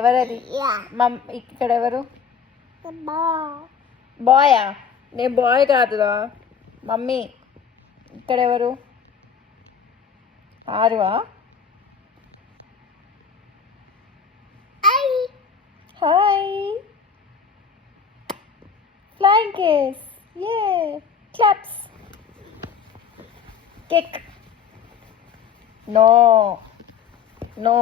ఎవరది? ఇక్కడ ఎవరు? బాయా? నేను బాయ్ కాదురా మమ్మీ. ఇక్కడ ఎవరు? ఆరువా? Hi. Flying kiss. Yay. Claps. Cake. No no.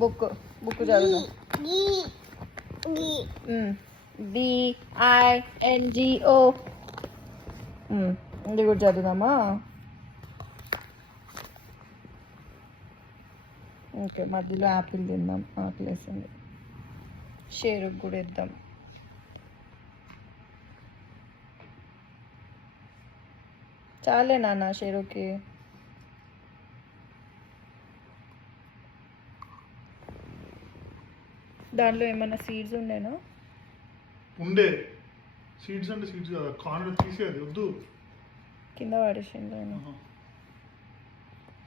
Book book చదువు. BINGO. ఇది కూడా చదువుదామా? ఓకే, మధ్యలో యాపిల్ తిందాం, ఆకలి వేసింది. షేరుకు కూడా ఇద్దాం. చాలే నాన్న షేరుకి. దాంట్లో ఏమన్నా సీడ్స్ ఉండేనా? ఉండే సీడ్స్ అంటే సీడ్స్ కదా, కార్న్ తీసేది వద్దు, కింద పడేసింది.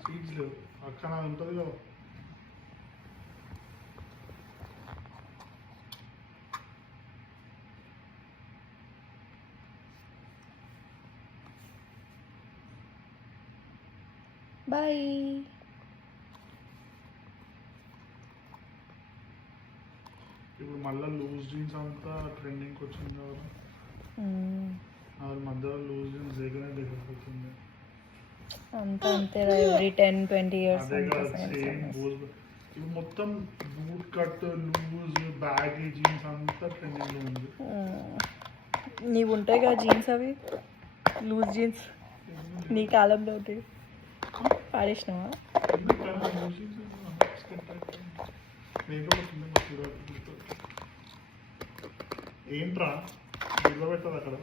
సీడ్స్ లేవు, అక్కడ ఉంటుంది కదా. బాయ్. ఇప్పుడు మళ్ళీ లూజ్ జీన్స్ అంతా ట్రెండింగ్కి వచ్చింది కదా. మధ్యలో లూజ్ జీన్స్ దగ్గరపోతుంది అంతా. అంతేరా, ఎవ్రీ 10-20 years. అదే కదా సేమ్. ఇప్పుడు మొత్తం boot cut, loose, baggy jeans అంతా ట్రెండింగ్లో ఉంది. నీవు ఉంటాయి కదా జీన్స్, అవి లూజ్ జీన్స్ నీ కాలంలో ఉంటాయి. పాడేసినావా? ఏంట్రా పెట్టదు అక్కడ.